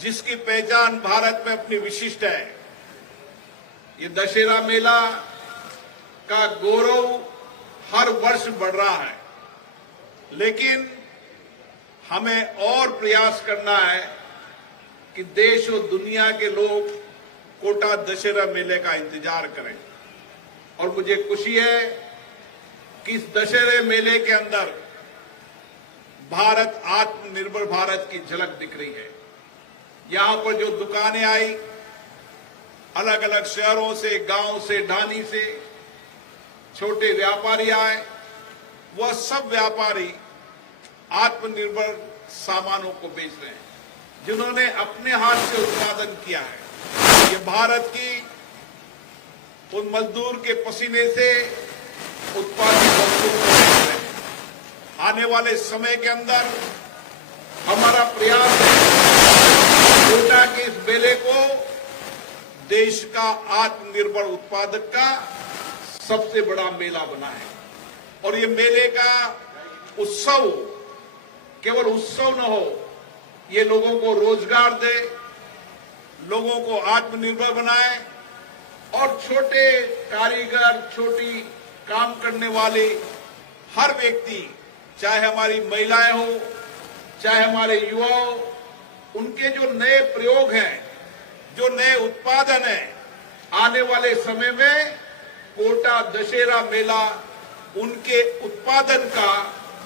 जिसकी पहचान भारत में अपनी विशिष्ट है। ये दशहरा मेला का गौरव हर वर्ष बढ़ रहा है, लेकिन हमें और प्रयास करना है कि देश और दुनिया के लोग कोटा दशहरा मेले का इंतजार करें। और मुझे खुशी है कि इस दशहरे मेले के अंदर भारत आत्मनिर्भर भारत की झलक दिख रही है। यहां पर जो दुकानें आई, अलग अलग शहरों से, गांव से, ढानी से छोटे व्यापारी आए, वह सब व्यापारी आत्मनिर्भर सामानों को बेच रहे हैं, जिन्होंने अपने हाथ से उत्पादन किया है। ये भारत की उन मजदूर के पसीने से उत्पादित वस्तुओं को बेच रहे हैं। आने वाले समय के अंदर हमारा प्रयास है कोटा के इस मेले को देश का आत्मनिर्भर उत्पादक का सबसे बड़ा मेला बनाए। और ये मेले का उत्सव केवल उत्सव न हो, ये लोगों को रोजगार दे, लोगों को आत्मनिर्भर बनाए और छोटे कारीगर, छोटी काम करने वाले हर व्यक्ति, चाहे हमारी महिलाएं हो, चाहे हमारे युवा हो, उनके जो नए प्रयोग हैं, जो नए उत्पादन हैं, आने वाले समय में कोटा दशहरा मेला उनके उत्पादन का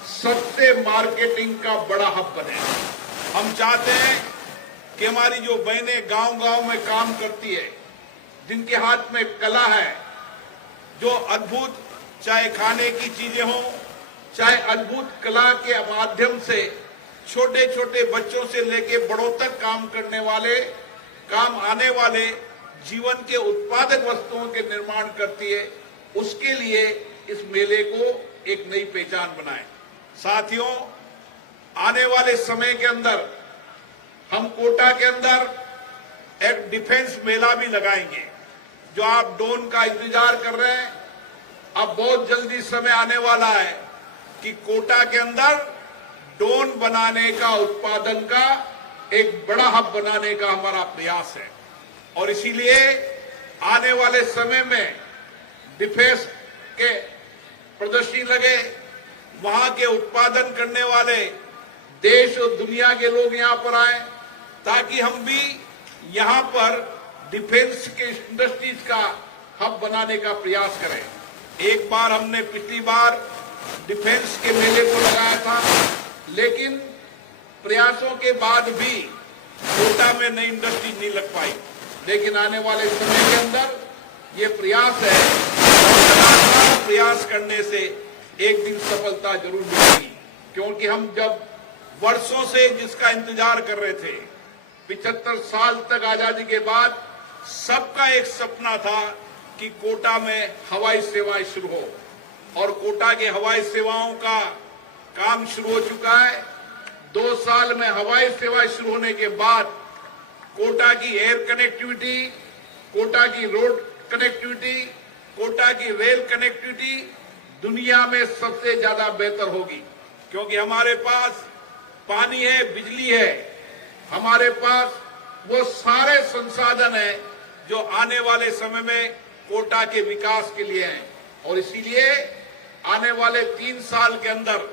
सबसे मार्केटिंग का बड़ा हब बने। हम चाहते हैं कि हमारी जो बहनें गांव-गांव में काम करती है, जिनके हाथ में कला है, जो अद्भुत, चाहे खाने की चीजें हो, चाहे अद्भुत कला के माध्यम से छोटे छोटे बच्चों से लेके बड़ों तक काम करने वाले, काम आने वाले जीवन के उत्पादक वस्तुओं के निर्माण करती है, उसके लिए इस मेले को एक नई पहचान बनाएं। साथियों, आने वाले समय के अंदर हम कोटा के अंदर एक डिफेंस मेला भी लगाएंगे। जो आप ड्रोन का इंतजार कर रहे हैं, अब बहुत जल्दी समय आने वाला है कि कोटा के अंदर ड्रोन बनाने का, उत्पादन का एक बड़ा हब बनाने का हमारा प्रयास है। और इसीलिए आने वाले समय में डिफेंस के प्रदर्शनी लगे, वहां के उत्पादन करने वाले देश और दुनिया के लोग यहां पर आए, ताकि हम भी यहां पर डिफेंस के इंडस्ट्रीज का हब बनाने का प्रयास करें। एक बार हमने पिछली बार डिफेंस के मेले को लगाया था, लेकिन प्रयासों के बाद भी कोटा में नई इंडस्ट्री नहीं लग पाई। लेकिन आने वाले समय के अंदर ये प्रयास है, और लगातार प्रयास करने से एक दिन सफलता जरूर मिलेगी। क्योंकि हम जब वर्षों से जिसका इंतजार कर रहे थे, 75 साल तक आजादी के बाद सबका एक सपना था कि कोटा में हवाई सेवाएं शुरू हो, और कोटा के हवाई सेवाओं का काम शुरू हो चुका है। 2 साल में हवाई सेवाएं शुरू होने के बाद कोटा की एयर कनेक्टिविटी, कोटा की रोड कनेक्टिविटी, कोटा की रेल कनेक्टिविटी दुनिया में सबसे ज्यादा बेहतर होगी। क्योंकि हमारे पास पानी है, बिजली है, हमारे पास वो सारे संसाधन हैं जो आने वाले समय में कोटा के विकास के लिए हैं। और इसीलिए आने वाले 3 साल के अंदर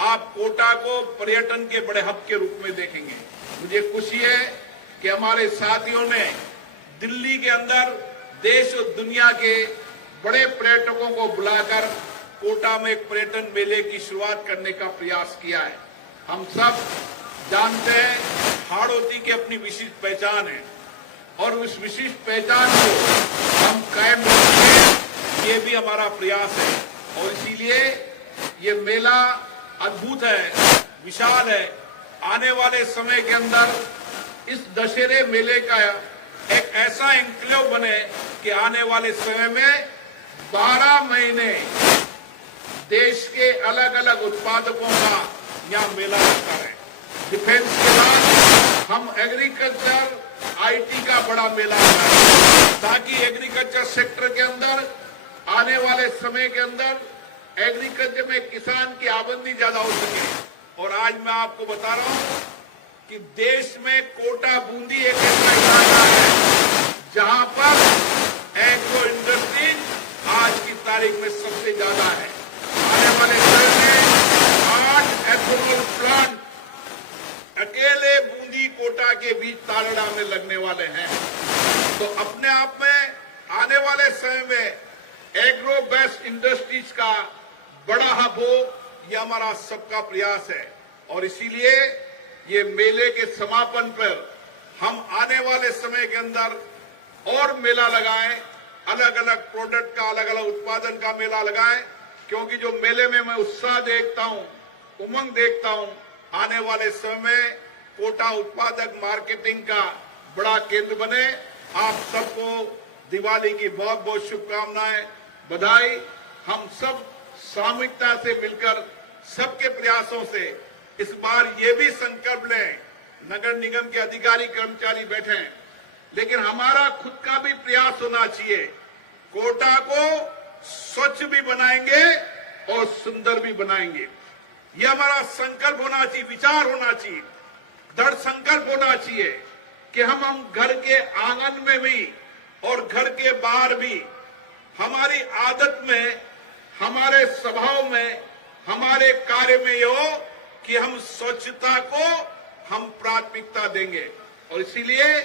आप कोटा को पर्यटन के बड़े हब के रूप में देखेंगे। मुझे खुशी है कि हमारे साथियों ने दिल्ली के अंदर देश और दुनिया के बड़े पर्यटकों को बुलाकर कोटा में एक पर्यटन मेले की शुरुआत करने का प्रयास किया है। हम सब जानते हैं हाड़ौती की अपनी विशिष्ट पहचान है, और उस विशिष्ट पहचान को हम कायम रखें, ये भी हमारा प्रयास है। और इसीलिए ये मेला अद्भुत है, विशाल है। आने वाले समय के अंदर इस दशहरे मेले का एक ऐसा एन्क्लेव बने कि आने वाले समय में 12 महीने देश के अलग अलग उत्पादकों का यहाँ मेला लगता है। डिफेंस के बाद हम एग्रीकल्चर, आईटी का बड़ा मेला लगाएं, ताकि एग्रीकल्चर सेक्टर के अंदर आने वाले समय के अंदर एग्रीकल्चर में किसान की आमदनी ज्यादा हो सके। और आज मैं आपको बता रहा हूं कि देश में कोटा बूंदी एक ऐसा इलाका है जहां पर एग्रो इंडस्ट्री आज की तारीख में सबसे ज्यादा है। आने वाले समय में 8 एथेनॉल प्लांट अकेले बूंदी कोटा के बीच तालड़ा में लगने वाले हैं। तो अपने आप में आने वाले समय में एग्रो बेस्ड इंडस्ट्रीज का बड़ा हब हो, यह हमारा सबका प्रयास है। और इसीलिए ये मेले के समापन पर हम आने वाले समय के अंदर और मेला लगाएं, अलग अलग प्रोडक्ट का, अलग अलग उत्पादन का मेला लगाएं, क्योंकि जो मेले में मैं उत्साह देखता हूं, उमंग देखता हूं, आने वाले समय में कोटा उत्पादक मार्केटिंग का बड़ा केंद्र बने। आप सबको दिवाली की बहुत बहुत शुभकामनाएं, बधाई। हम सब सामूहिकता से मिलकर सबके प्रयासों से इस बार ये भी संकल्प लें, नगर निगम के अधिकारी कर्मचारी बैठे हैं, लेकिन हमारा खुद का भी प्रयास होना चाहिए। कोटा को स्वच्छ भी बनाएंगे और सुंदर भी बनाएंगे। ये हमारा संकल्प होना चाहिए, विचार होना चाहिए, दृढ़ संकल्प होना चाहिए कि हम घर के आंगन में भी और घर के बाहर भी हमारी आदत में, हमारे स्वभाव में, हमारे कार्य में ये हो कि हम स्वच्छता को हम प्राथमिकता देंगे। और इसीलिए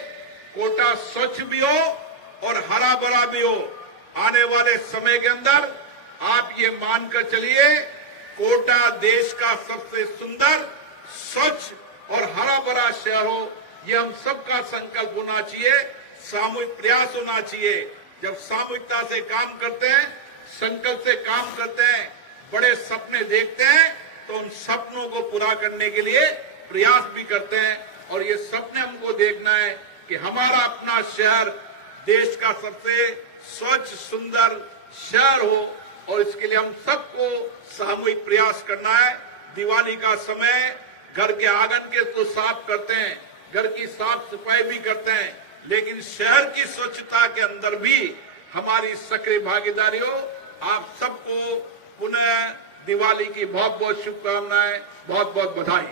कोटा स्वच्छ भी हो और हरा भरा भी हो। आने वाले समय के अंदर आप ये मानकर चलिए, कोटा देश का सबसे सुंदर, स्वच्छ और हरा भरा शहर हो। ये हम सबका संकल्प होना चाहिए, सामूहिक प्रयास होना चाहिए। जब सामूहिकता से काम करते हैं, संकल्प से काम करते हैं, बड़े सपने देखते हैं, तो उन सपनों को पूरा करने के लिए प्रयास भी करते हैं। और ये सपने हमको देखना है कि हमारा अपना शहर देश का सबसे स्वच्छ सुंदर शहर हो, और इसके लिए हम सबको सामूहिक प्रयास करना है। दिवाली का समय घर के आंगन के तो साफ करते हैं, घर की साफ सफाई भी करते हैं, लेकिन शहर की स्वच्छता के अंदर भी हमारी सक्रिय भागीदारी हो। आप सबको पुनः दिवाली की बहुत बहुत शुभकामनाएं, बहुत बहुत बधाई।